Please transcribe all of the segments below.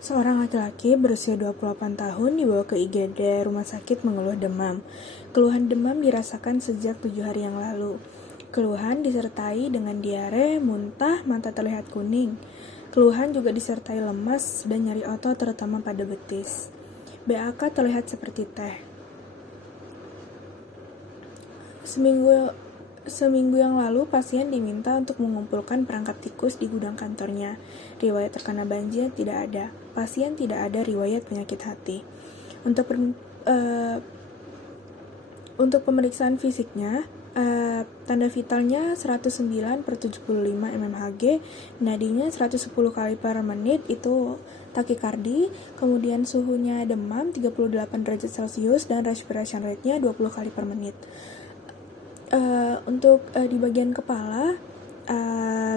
Seorang laki-laki berusia 28 tahun dibawa ke IGD rumah sakit mengeluh demam. Keluhan demam dirasakan sejak 7 hari yang lalu. Keluhan disertai dengan diare, muntah, mata terlihat kuning. Keluhan juga disertai lemas dan nyeri otot terutama pada betis. BAK terlihat seperti teh. Seminggu yang lalu, pasien diminta untuk mengumpulkan perangkap tikus di gudang kantornya. Riwayat terkena banjir tidak ada. Pasien tidak ada riwayat penyakit hati. Untuk pemeriksaan fisiknya, tanda vitalnya 109/75 mmHg, nadinya 110 kali per menit, itu takikardi, kemudian suhunya demam 38 derajat Celcius dan respiration rate-nya 20 kali per menit. Untuk di bagian kepala,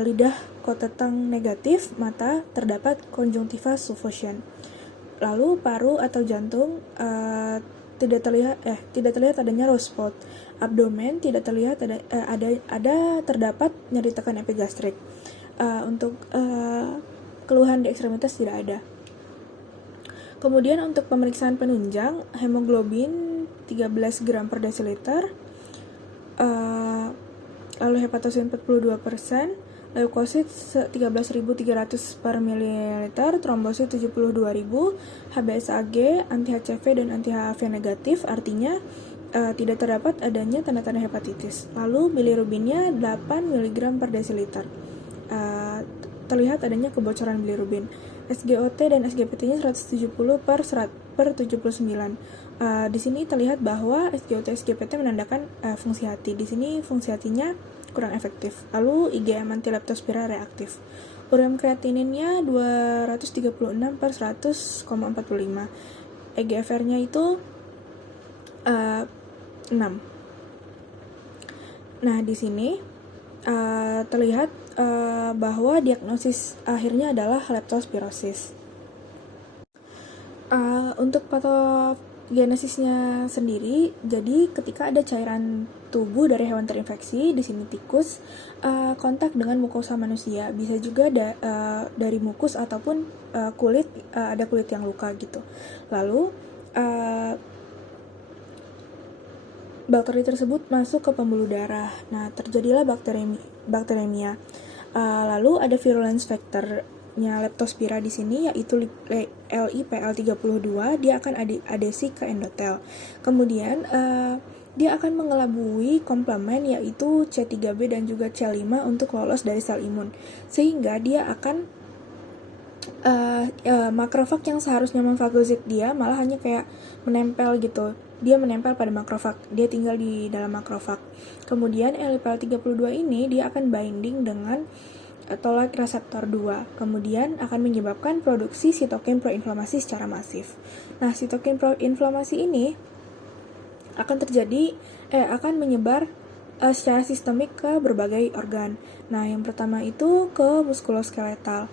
lidah kotetang negatif, mata terdapat konjungtiva suffusion. Lalu paru atau jantung tidak terlihat adanya raw spot. Abdomen tidak terlihat terdapat nyeri tekan epigastrik. Untuk keluhan di ekstremitas tidak ada. Kemudian untuk pemeriksaan penunjang, hemoglobin 13 gram per desiliter, lalu hepatosit 42%, leukosit 13.300 per mililiter, trombosit 72.000, HbSAg, anti-HCV dan anti-HAV negatif, artinya tidak terdapat adanya tanda-tanda hepatitis. Lalu bilirubinnya 8 mg per desiliter. Terlihat adanya kebocoran bilirubin. SGOT dan SGPT-nya 170 per 79. Di sini terlihat bahwa SGOT SGPT menandakan fungsi hati. Di sini fungsi hatinya kurang efektif. Lalu IgM antileptospira reaktif. Ureum kreatininnya 236 per 100,45. EGFR-nya itu 6. Nah, di sini terlihat bahwa diagnosis akhirnya adalah leptospirosis. Untuk patogenesisnya sendiri, jadi ketika ada cairan tubuh dari hewan terinfeksi, di sini tikus, kontak dengan mukosa manusia, bisa juga dari mukus ataupun kulit, ada kulit yang luka gitu. Lalu bakteri tersebut masuk ke pembuluh darah. Nah, terjadilah bakteremia. Lalu ada virulence factor-nya leptospira di sini, yaitu LIPL32. Dia akan adesi ke endotel. Kemudian dia akan mengelabui komplement, yaitu C3b dan juga C5 untuk lolos dari sel imun, sehingga dia akan makrofag yang seharusnya memfagosit dia malah hanya kayak menempel gitu. Dia menempel pada makrofag, dia tinggal di dalam makrofag. Kemudian LIPL32 ini dia akan binding dengan toll-like reseptor 2, kemudian akan menyebabkan produksi sitokin proinflamasi secara masif. Nah, sitokin proinflamasi ini akan menyebar secara sistemik ke berbagai organ. Nah, yang pertama itu ke muskuloskeletal.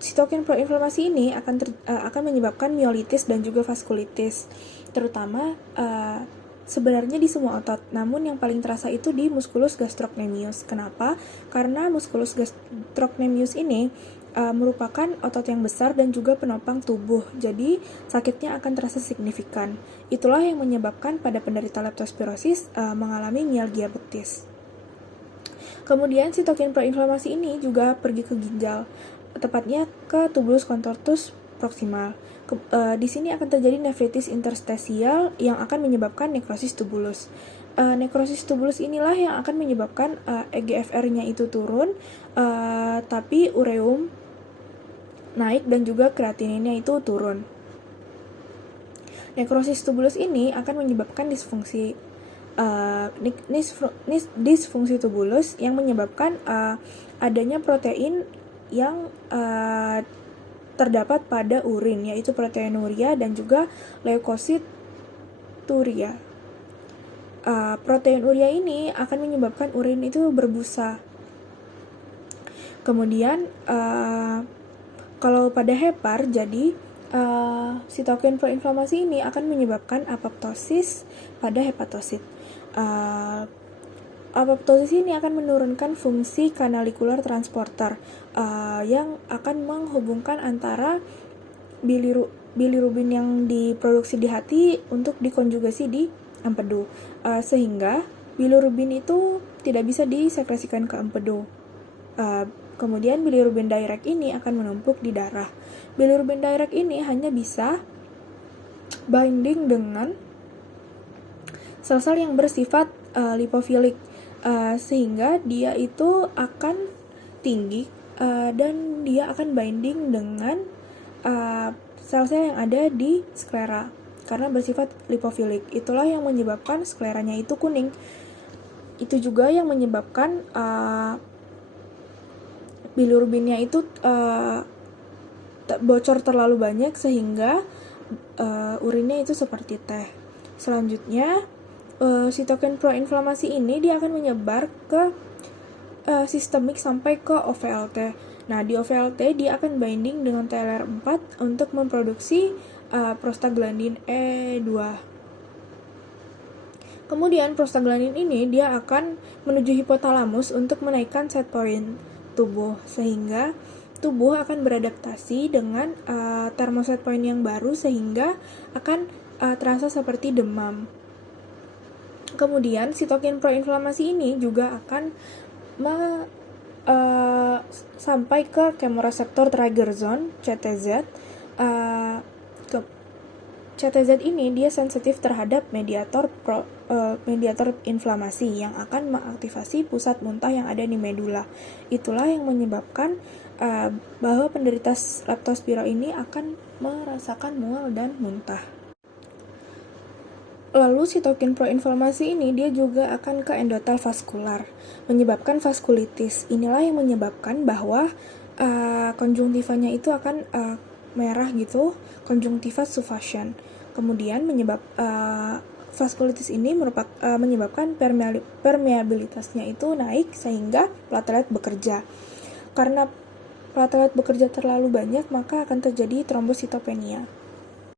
Sitokin proinflamasi ini akan menyebabkan miolitis dan juga vaskulitis, terutama sebenarnya di semua otot, namun yang paling terasa itu di musculus gastrocnemius. Kenapa? Karena musculus gastrocnemius ini merupakan otot yang besar dan juga penopang tubuh, jadi sakitnya akan terasa signifikan. Itulah yang menyebabkan pada penderita leptospirosis mengalami mialgia betis. Kemudian sitokin proinflamasi ini juga pergi ke ginjal, tepatnya ke tubulus contortus proximal. Di sini akan terjadi nefritis interstisial yang akan menyebabkan nekrosis tubulus. Nekrosis tubulus inilah yang akan menyebabkan EGFR-nya itu turun, tapi ureum naik dan juga kreatininnya itu turun. Nekrosis tubulus ini akan menyebabkan disfungsi tubulus yang menyebabkan adanya protein yang terdapat pada urin, yaitu proteinuria dan juga leukosituria. Proteinuria ini akan menyebabkan urin itu berbusa. Kemudian kalau pada hepar, jadi sitokin proinflamasi ini akan menyebabkan apoptosis pada hepatosit. Apoptosis ini akan menurunkan fungsi kanalikular transporter yang akan menghubungkan antara bilirubin yang diproduksi di hati untuk dikonjugasi di empedu, sehingga bilirubin itu tidak bisa disekresikan ke empedu. Kemudian bilirubin direct ini akan menumpuk di darah. Bilirubin direct ini hanya bisa binding dengan sel-sel yang bersifat lipofilik, sehingga dia itu akan tinggi dan dia akan binding dengan sel-sel yang ada di sklera karena bersifat lipofilik. Itulah yang menyebabkan skleranya itu kuning. Itu juga yang menyebabkan bilirubinnya itu bocor terlalu banyak sehingga urinnya itu seperti teh. Selanjutnya, sitokin proinflamasi ini dia akan menyebar ke sistemik sampai ke OVLT. Nah, di OVLT dia akan binding dengan TLR4 untuk memproduksi prostaglandin E2. Kemudian prostaglandin ini dia akan menuju hipotalamus untuk menaikkan set point tubuh, sehingga tubuh akan beradaptasi dengan termoset point yang baru sehingga akan terasa seperti demam. Kemudian sitokin proinflamasi ini juga akan sampai ke chemoreceptor trigger zone (CTZ). CTZ ini dia sensitif terhadap mediator inflamasi yang akan mengaktifasi pusat muntah yang ada di medula. Itulah yang menyebabkan bahwa penderita leptospira ini akan merasakan mual dan muntah. Lalu sitokin proinflamasi ini dia juga akan ke endotel vaskular, menyebabkan vaskulitis. Inilah yang menyebabkan bahwa konjungtivanya itu akan merah gitu, konjungtiva suffusion. Kemudian vaskulitis ini menyebabkan permeabilitasnya itu naik sehingga platelet bekerja. Karena platelet bekerja terlalu banyak, maka akan terjadi trombositopenia.